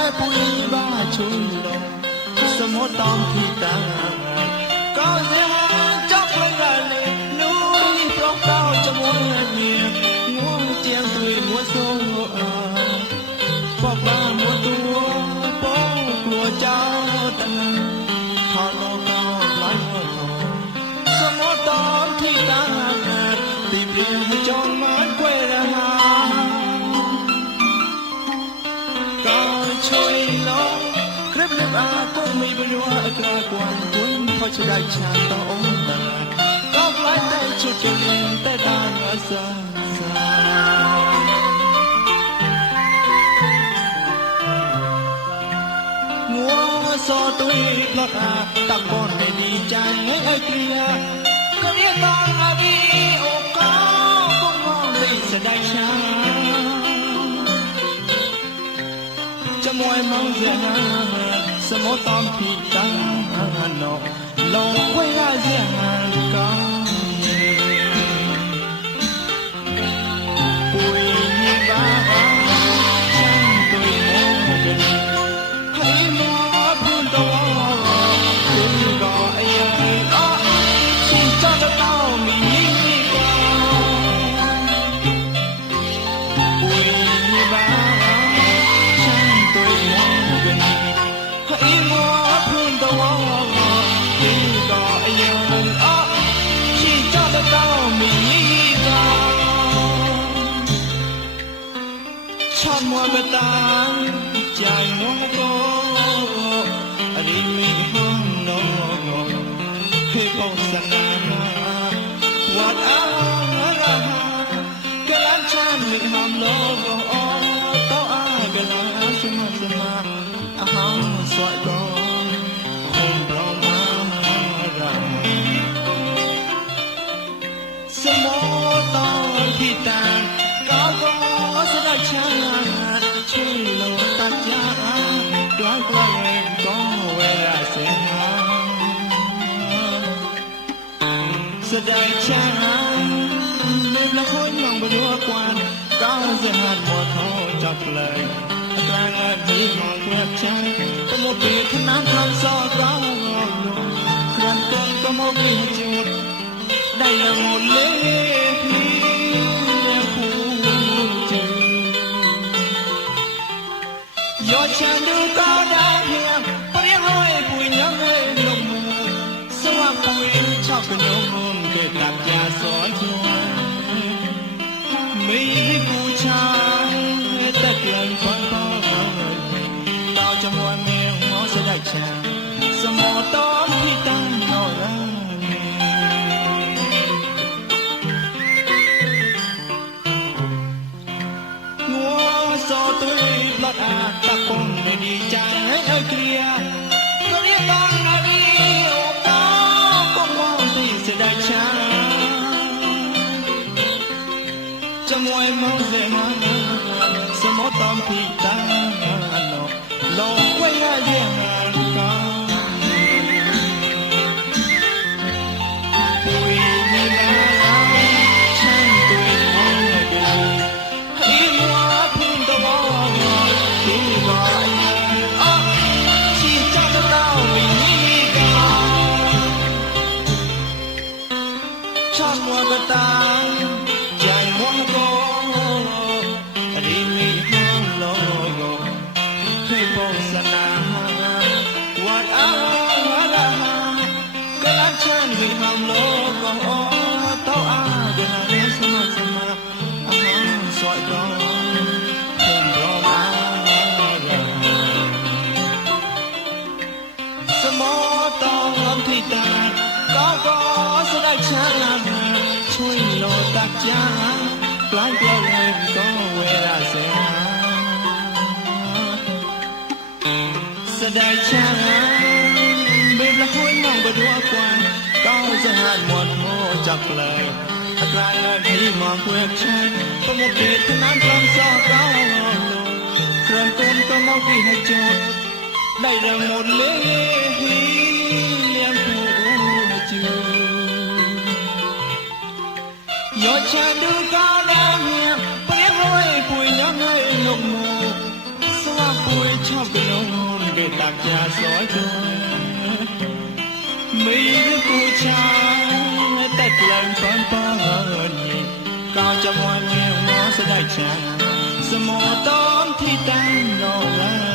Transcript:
ปุยบ้าชุนลงสมอตอมที่ตาก็เสียจอกเลยกันเลยนู้นเพราะเก้าจะมัวเมียงัวเจียงตุยมัวโซ่อาปอกบ้า ក្រោយពួនពួយផោចដាច់ឆានតអូនតាក៏ខ្លាចតែជួចជំនាញតែដល់អសាសាសទុយផ្លត់អាតាំងកូនពេលនេះចាញ់ឲ្យឲ្យគ្រាក៏រៀបបងអាវីអូកោកុំងងលេងសដាយឆាជាមួយមកយ៉ាងណា 什么当皮当喏，老会那些汉刚。Thank you. mua bê tán chạy nón tô à đi mi hông nô ngô khi bông sân na quạt áo ngã ra cái lắm chan mình hàm lô ngô ô tô ai cái lá xin mà xin mà à hông xoay con sẽ đại trang đêm là khối lòng và đua quan cao giữa hạt mùa thô chọc lời. Lang em thấy ngọn quẹt trắng có một vị thân nam thân so cao ngọn lùng gần tôn có một vị chuột, đây là một lễ Your channel go down จะมวยมองเสียมาสมอตอมพี่ตาโนลงไว้ให้เยี่ยงกัน ปุ ទីតាកោកោសម្រាប់ឆាឡាណាជួយលោតាចាផ្លាយផ្លែក៏វេលាសេស្ដាយឆាឡាបេបលហួយមកបដួកួនកោសហានមាត់ហោចាក់ផ្លែអត្រាលើនេះមកគួរឆានប្រមុខទេថ្នាំត្រង់សោះកោលោកក្រំទុំក៏មកពីហើយចោតដៃរងមុនលេង ยอดชาดูก็ได้เงียบเปรียบร้อยปุยน้องให้ลงมือ ส ชอบกันโน้นเกิดตักยาสอยตัวมีผู้ชายแต่กลังปันปอนก้าวจะมวยเมียหัวสะได้ชาสมอตอมที่ตั้งนองลา